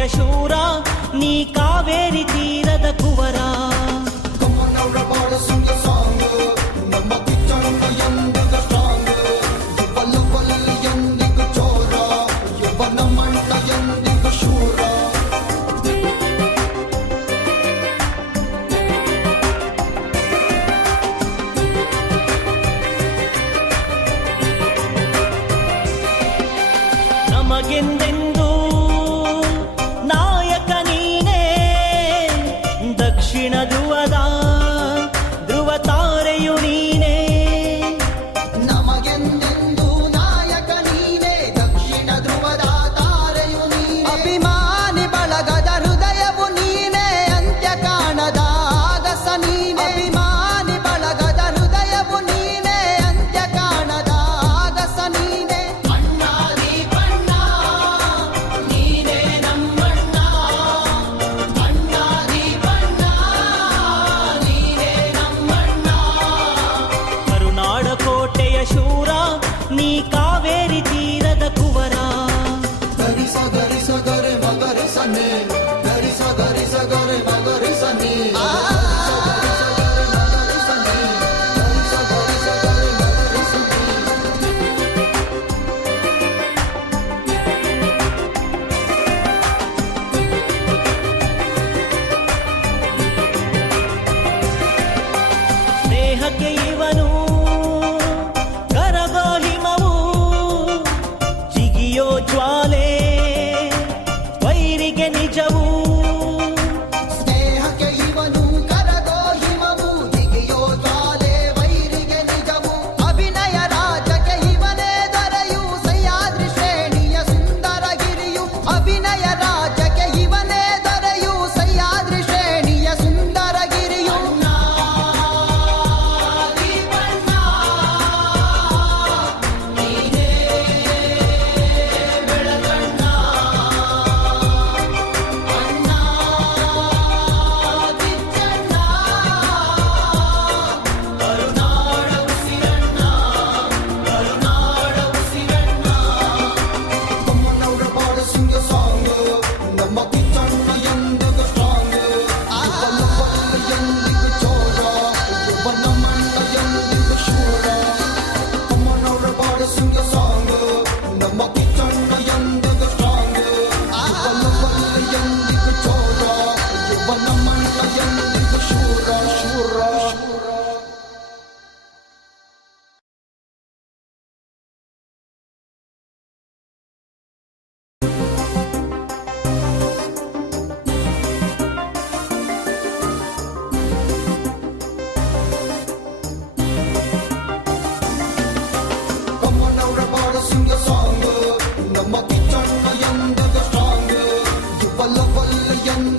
ಕೋಟೆಯ ಶೂರ ನೀ ಕಾವೇರಿ ತೀರದ ಕುವರ. ನಮಗೆಂದೆಂದು ನಾಯಕ ನೀನೇ, ದಕ್ಷಿಣ ಧ್ರುವದ ಧ್ರುವ ತಾರೆಯು ನೀನೇ. ನಮಗೆಂದೆಂದು ನಾಯಕ ನೀನೇ, ದಕ್ಷಿಣ ಧ್ರುವದ ತಾರೆಯು ನೀನೇ. ಅಭಿಮಾನಿ ಬಳಗದ ಹೃದಯವು ನೀನೇ, ಅಂತ್ಯ ಕಾಣದ ಆಗಸ ನೀನೇ. ಅಭಿಮಾನಿ ಬಳಗದ ಹೃದಯವು ನೀನೇ, ಅಂತ್ಯ ಕಾಣದ ಆಗಸ ನೀನೇ. ಕೋಟೆಯ ಶೂರ ನೀ ಕಾವೇರಿ ತೀರದ ಕುವರ. ಗರಿಸ ಗರಿಸ ಗರೆ ಮಗರಿ ಸನ್ನೆ, ಗರಿಸ ಗರಿಸ ಗರೆ ಮಗರಿ ಸನ್ನೆ. ಸ್ನೇಹಕ್ಕೆ ಇವನು ಜ್ವಾಲೆ